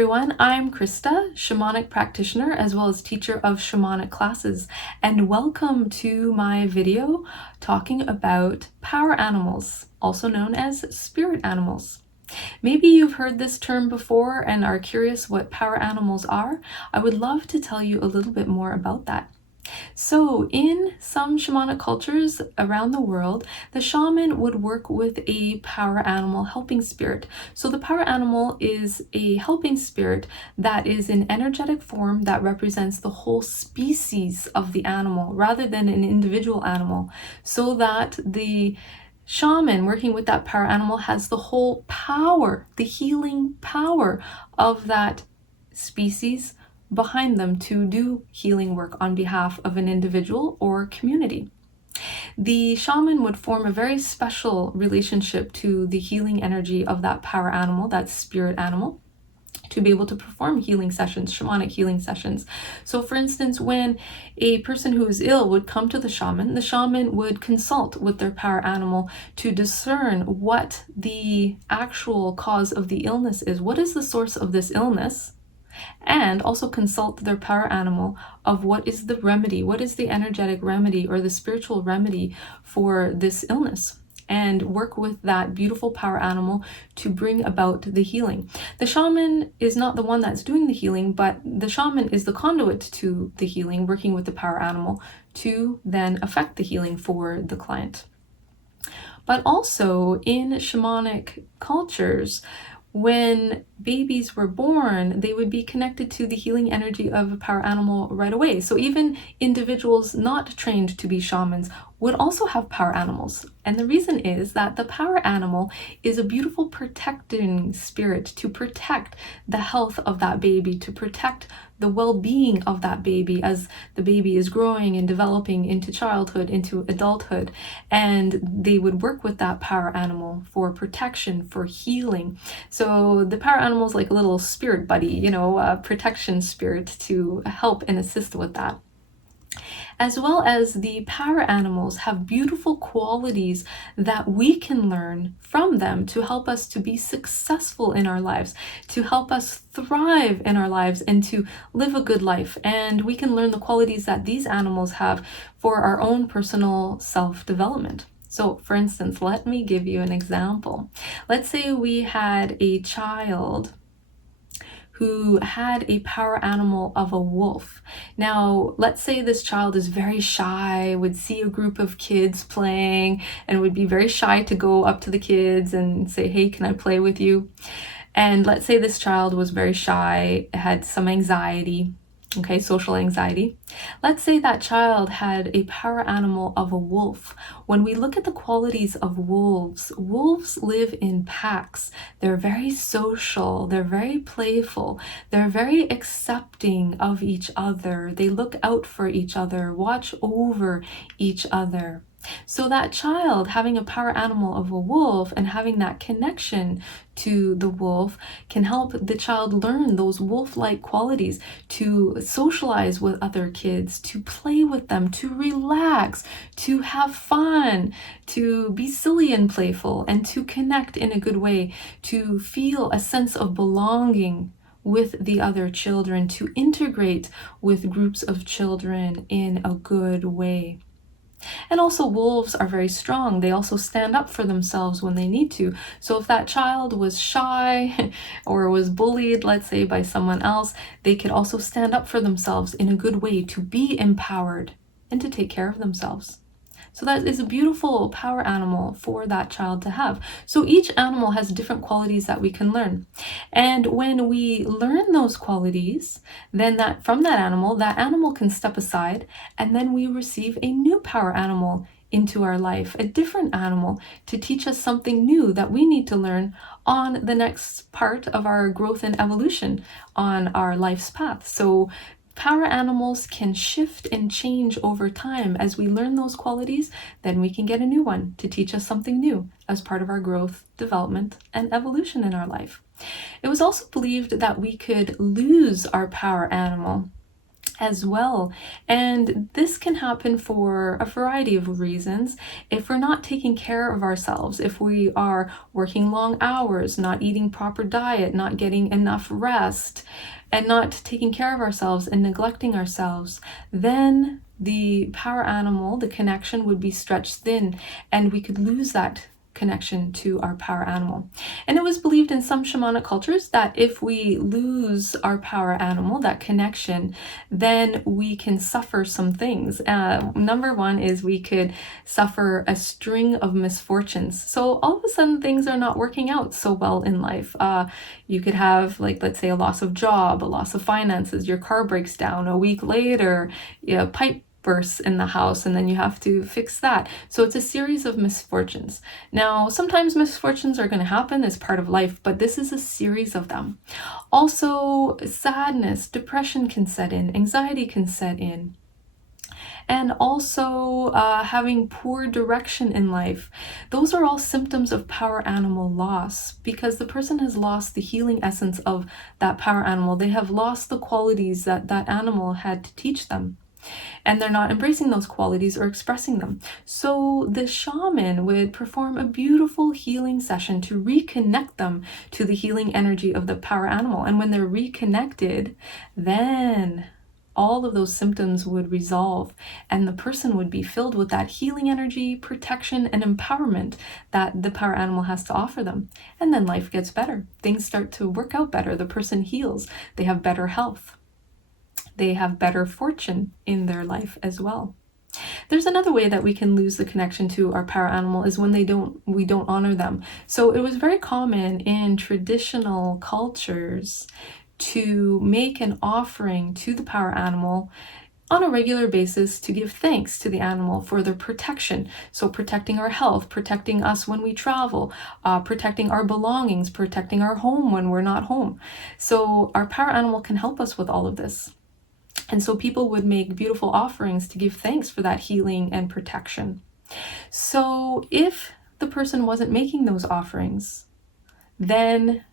everyone, I'm Christa, shamanic practitioner as well as teacher of shamanic classes, and welcome to my video talking about power animals, also known as spirit animals. Maybe you've heard this term before and are curious what power animals are. I would love to tell you a little bit more about that. So in some shamanic cultures around the world, the shaman would work with a power animal helping spirit. So the power animal is a helping spirit that is in energetic form that represents the whole species of the animal rather than an individual animal, so that the shaman working with that power animal has the whole power, the healing power of that species behind them to do healing work on behalf of an individual or community. The shaman would form a very special relationship to the healing energy of that power animal, that spirit animal, to be able to perform healing sessions, shamanic healing sessions. So for instance, when a person who is ill would come to the shaman would consult with their power animal to discern what the actual cause of the illness is. What is the source of this illness? And also consult their power animal of what is the remedy, what is the energetic remedy or the spiritual remedy for this illness, and work with that beautiful power animal to bring about the healing. The shaman is not the one that's doing the healing, but the shaman is the conduit to the healing, working with the power animal to then affect the healing for the client. But also in shamanic cultures, when babies were born, they would be connected to the healing energy of a power animal right away. So even individuals not trained to be shamans would also have power animals. And the reason is that the power animal is a beautiful protecting spirit to protect the health of that baby, to protect the well-being of that baby as the baby is growing and developing into childhood, into adulthood. And they would work with that power animal for protection, for healing. So the power animal is like a little spirit buddy, a protection spirit to help and assist with that. As well as the power animals have beautiful qualities that we can learn from them to help us to be successful in our lives, to help us thrive in our lives and to live a good life. And we can learn the qualities that these animals have for our own personal self-development. So for instance, let me give you an example. Let's say we had a child who had a power animal of a wolf. Now, let's say this child is very shy, would see a group of kids playing and would be very shy to go up to the kids and say, hey, can I play with you? And let's say this child was very shy, had some anxiety, social anxiety. Let's say that child had a power animal of a wolf. When we look at the qualities of wolves, wolves live in packs. They're very social, they're very playful, they're very accepting of each other. They look out for each other, watch over each other. So that child having a power animal of a wolf and having that connection to the wolf can help the child learn those wolf-like qualities, to socialize with other kids, to play with them, to relax, to have fun, to be silly and playful, and to connect in a good way, to feel a sense of belonging with the other children, to integrate with groups of children in a good way. And also wolves are very strong. They also stand up for themselves when they need to. So if that child was shy or was bullied, let's say, by someone else, they could also stand up for themselves in a good way to be empowered and to take care of themselves. So that is a beautiful power animal for that child to have. So each animal has different qualities that we can learn. And when we learn those qualities, then from that animal can step aside, and then we receive a new power animal into our life, a different animal to teach us something new that we need to learn on the next part of our growth and evolution on our life's path. So power animals can shift and change over time. As we learn those qualities, then we can get a new one to teach us something new as part of our growth, development, and evolution in our life. It was also believed that we could lose our power animal as well. And this can happen for a variety of reasons. If we're not taking care of ourselves, if we are working long hours, not eating proper diet, not getting enough rest, and not taking care of ourselves and neglecting ourselves, then the power animal, the connection, would be stretched thin, and we could lose that connection to our power animal. And it was believed in some shamanic cultures that if we lose our power animal, that connection, then we can suffer some things. Number one is we could suffer a string of misfortunes. So all of a sudden things are not working out so well in life. You could have, like, let's say, a loss of job, a loss of finances, your car breaks down a week later, pipe bursts in the house, and then you have to fix that. So it's a series of misfortunes. Now, sometimes misfortunes are going to happen as part of life, but this is a series of them. Also, sadness, depression can set in, anxiety can set in, and also having poor direction in life. Those are all symptoms of power animal loss, because the person has lost the healing essence of that power animal. They have lost the qualities that that animal had to teach them, and they're not embracing those qualities or expressing them. So the shaman would perform a beautiful healing session to reconnect them to the healing energy of the power animal. And when they're reconnected, then all of those symptoms would resolve, and the person would be filled with that healing energy, protection, and empowerment that the power animal has to offer them. And then life gets better. Things start to work out better. The person heals. They have better health. They have better fortune in their life as well. There's another way that we can lose the connection to our power animal is when we don't honor them. So it was very common in traditional cultures to make an offering to the power animal on a regular basis to give thanks to the animal for their protection. So protecting our health, protecting us when we travel, protecting our belongings, protecting our home when we're not home. So our power animal can help us with all of this. And so people would make beautiful offerings to give thanks for that healing and protection. So if the person wasn't making those offerings, then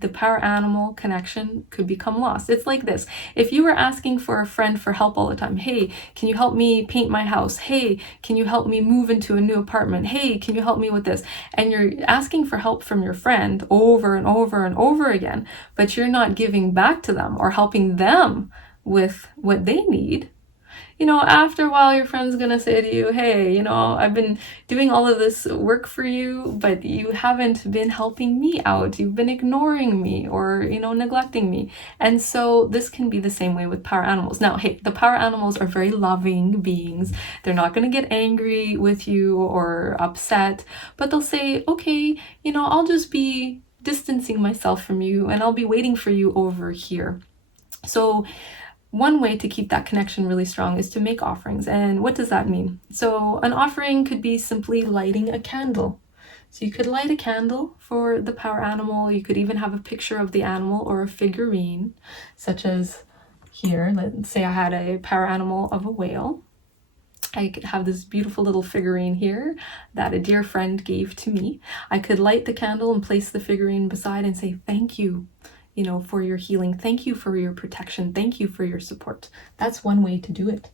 the power animal connection could become lost. It's like this. If you were asking for a friend for help all the time, hey, can you help me paint my house? Hey, can you help me move into a new apartment? Hey, can you help me with this? And you're asking for help from your friend over and over and over again, but you're not giving back to them or helping them with what they need. After a while, your friend's gonna say to you, hey, I've been doing all of this work for you, but you haven't been helping me out. You've been ignoring me or, neglecting me. And so this can be the same way with power animals. Now, hey, the power animals are very loving beings. They're not gonna get angry with you or upset, but they'll say, okay, I'll just be distancing myself from you and I'll be waiting for you over here. So one way to keep that connection really strong is to make offerings. And what does that mean? So an offering could be simply lighting a candle. So you could light a candle for the power animal. You could even have a picture of the animal or a figurine, such as here. Let's say I had a power animal of a whale. I could have this beautiful little figurine here that a dear friend gave to me. I could light the candle and place the figurine beside and say, thank you, for your healing. Thank you for your protection. Thank you for your support. That's one way to do it.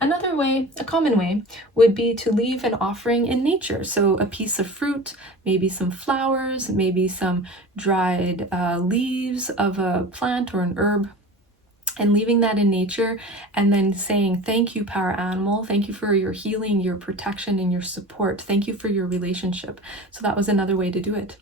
Another way, a common way, would be to leave an offering in nature. So a piece of fruit, maybe some flowers, maybe some dried leaves of a plant or an herb, and leaving that in nature, and then saying, thank you, power animal. Thank you for your healing, your protection, and your support. Thank you for your relationship. So that was another way to do it.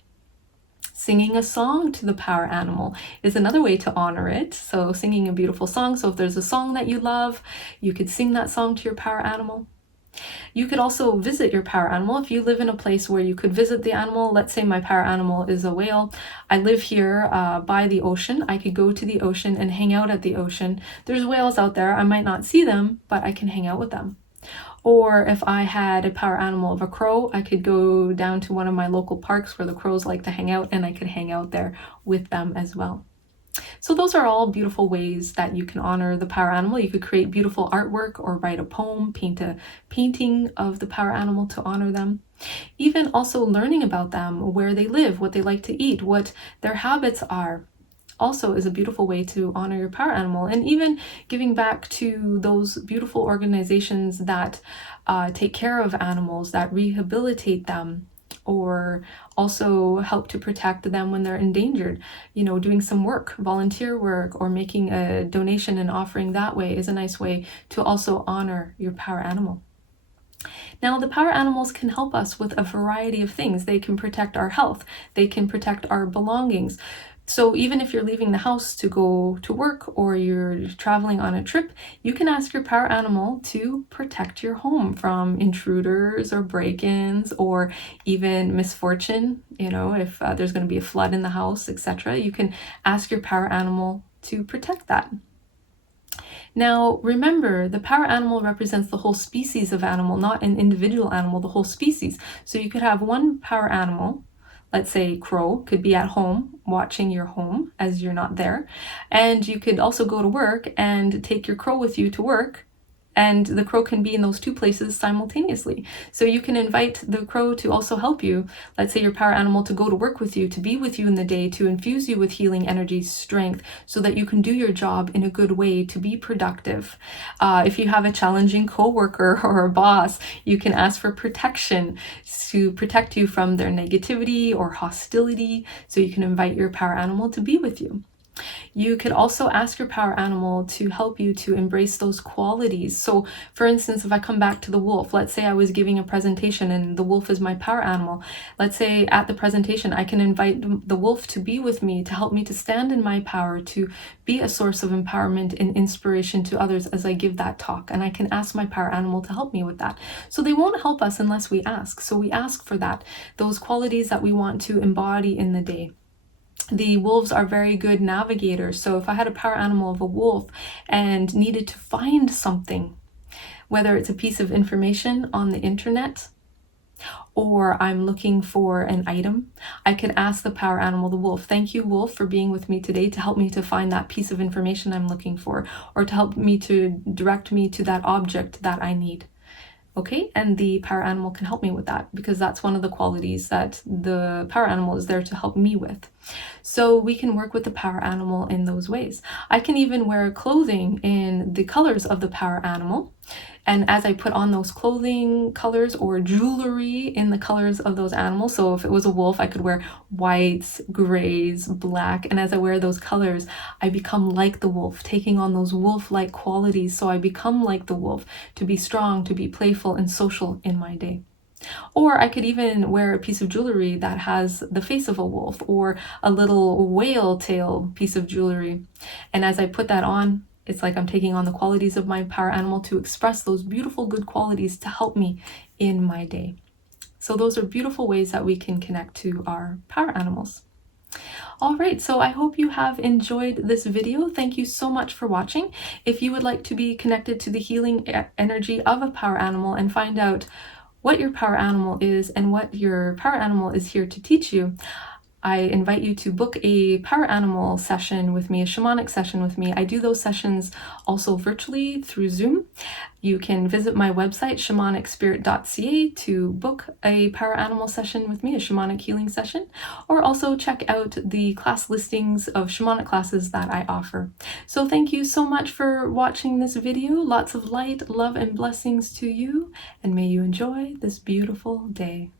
Singing a song to the power animal is another way to honor it. So singing a beautiful song. So if there's a song that you love, you could sing that song to your power animal. You could also visit your power animal. If you live in a place where you could visit the animal, let's say my power animal is a whale. I live here by the ocean. I could go to the ocean and hang out at the ocean. There's whales out there. I might not see them, but I can hang out with them. Or if I had a power animal of a crow, I could go down to one of my local parks where the crows like to hang out, and I could hang out there with them as well. So those are all beautiful ways that you can honor the power animal. You could create beautiful artwork or write a poem, paint a painting of the power animal to honor them. Even also learning about them, where they live, what they like to eat, what their habits are. also is a beautiful way to honor your power animal, and even giving back to those beautiful organizations that take care of animals, that rehabilitate them, or also help to protect them when they're endangered. You know, doing some work, volunteer work, or making a donation and offering that way is a nice way to also honor your power animal. Now, the power animals can help us with a variety of things. They can protect our health. They can protect our belongings. So even if you're leaving the house to go to work or you're traveling on a trip, you can ask your power animal to protect your home from intruders or break-ins or even misfortune. You know, if there's going to be a flood in the house, etc., you can ask your power animal to protect that. Now, remember, the power animal represents the whole species of animal, not an individual animal, the whole species. So you could have one power animal, let's say crow, could be at home watching your home as you're not there. And you could also go to work and take your crow with you to work. And the crow can be in those two places simultaneously. So you can invite the crow to also help you, let's say your power animal, to go to work with you, to be with you in the day, to infuse you with healing energy, strength, so that you can do your job in a good way, to be productive. If you have a challenging coworker or a boss, you can ask for protection to protect you from their negativity or hostility. So you can invite your power animal to be with you. You could also ask your power animal to help you to embrace those qualities. So for instance, if I come back to the wolf, let's say I was giving a presentation and the wolf is my power animal. Let's say at the presentation, I can invite the wolf to be with me, to help me to stand in my power, to be a source of empowerment and inspiration to others as I give that talk. And I can ask my power animal to help me with that. So they won't help us unless we ask. So we ask for that, those qualities that we want to embody in the day. The wolves are very good navigators. So if I had a power animal of a wolf and needed to find something, whether it's a piece of information on the internet or I'm looking for an item, I could ask the power animal, the wolf, thank you, wolf, for being with me today to help me to find that piece of information I'm looking for, or to help me to direct me to that object that I need. Okay, and the power animal can help me with that, because that's one of the qualities that the power animal is there to help me with. So we can work with the power animal in those ways. I can even wear clothing in the colors of the power animal. And as I put on those clothing colors or jewelry in the colors of those animals, so if it was a wolf, I could wear whites, grays, black. And as I wear those colors, I become like the wolf, taking on those wolf-like qualities. So I become like the wolf, to be strong, to be playful and social in my day. Or I could even wear a piece of jewelry that has the face of a wolf, or a little whale tail piece of jewelry. And as I put that on, it's like I'm taking on the qualities of my power animal to express those beautiful, good qualities to help me in my day. So those are beautiful ways that we can connect to our power animals. All right, so I hope you have enjoyed this video. Thank you so much for watching. If you would like to be connected to the healing energy of a power animal and find out what your power animal is and what your power animal is here to teach you, I invite you to book a power animal session with me, a shamanic session with me. I do those sessions also virtually through Zoom. You can visit my website, shamanicspirit.ca, to book a power animal session with me, a shamanic healing session, or also check out the class listings of shamanic classes that I offer. So thank you so much for watching this video. Lots of light, love, and blessings to you, and may you enjoy this beautiful day.